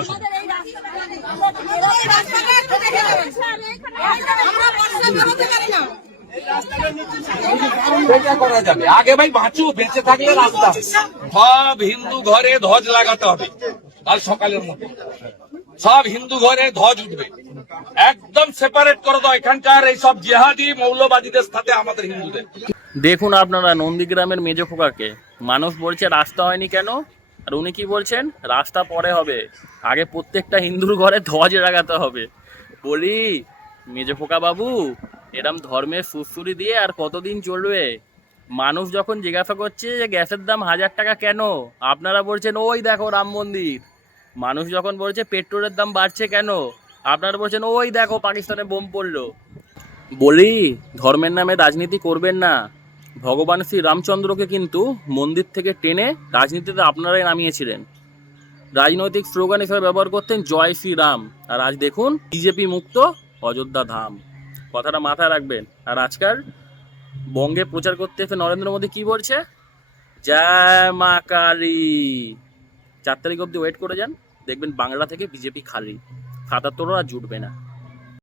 বসুন। সেটা করা যাবে, আগে ভাই বাঁচু, বেঁচে থাকলে রাস্তা। সব হিন্দু ঘরে ধ্বজ লাগাতে হবে কাল সকালের মধ্যে, সব হিন্দু ঘরে ধ্বজ উঠবে, একদম সেপারেট করে দাও এখানকার এই সব জিহাদি মৌলবাদীদের সাথে আমাদের হিন্দুদের। দেখুন আপনারা নন্দীগ্রামের মেজো খোকাকে, মানুষ বলছে রাস্তা হয়নি কেন, আর উনি কি বলছেন রাস্তা পরে হবে, আগে প্রত্যেকটা হিন্দুর ঘরে ধ্বজ লাগাতে হবে। বলি মেজো খোকা বাবু, এরম ধর্মের সুরসুরি দিয়ে আর কতদিন চলবে? মানুষ যখন জিজ্ঞাসা করছে যে গ্যাসের দাম 1000 টাকা কেন, আপনারা বলছেন ওই দেখো রাম মন্দির। মানুষ যখন বলছে পেট্রোলের দাম বাড়ছে কেন, আপনারা বলছেন ওই দেখো পাকিস্তানে বোম পড়লো। বলি ধর্মের নামে রাজনীতি করবেন না। ভগবান শ্রী রামচন্দ্রকে কিন্তু মন্দির থেকে টেনে রাজনীতিতে আপনারাই নামিয়েছিলেন, রাজনৈতিক স্লোগান হিসেবে ব্যবহার করতেন জয় শ্রী রাম। আর আজ দেখুন বিজেপি মুক্ত অযোধ্যা ধাম, কথাটা মাথায় রাখবেন। আর আজকাল বঙ্গে প্রচার করতে এসে নরেন্দ্র মোদী কি বলছে, জয় মা কালী। 4 তারিখ অবধি ওয়েট করে যান, দেখবেন বাংলা থেকে বিজেপি খালি, 77 আর জুটবে না।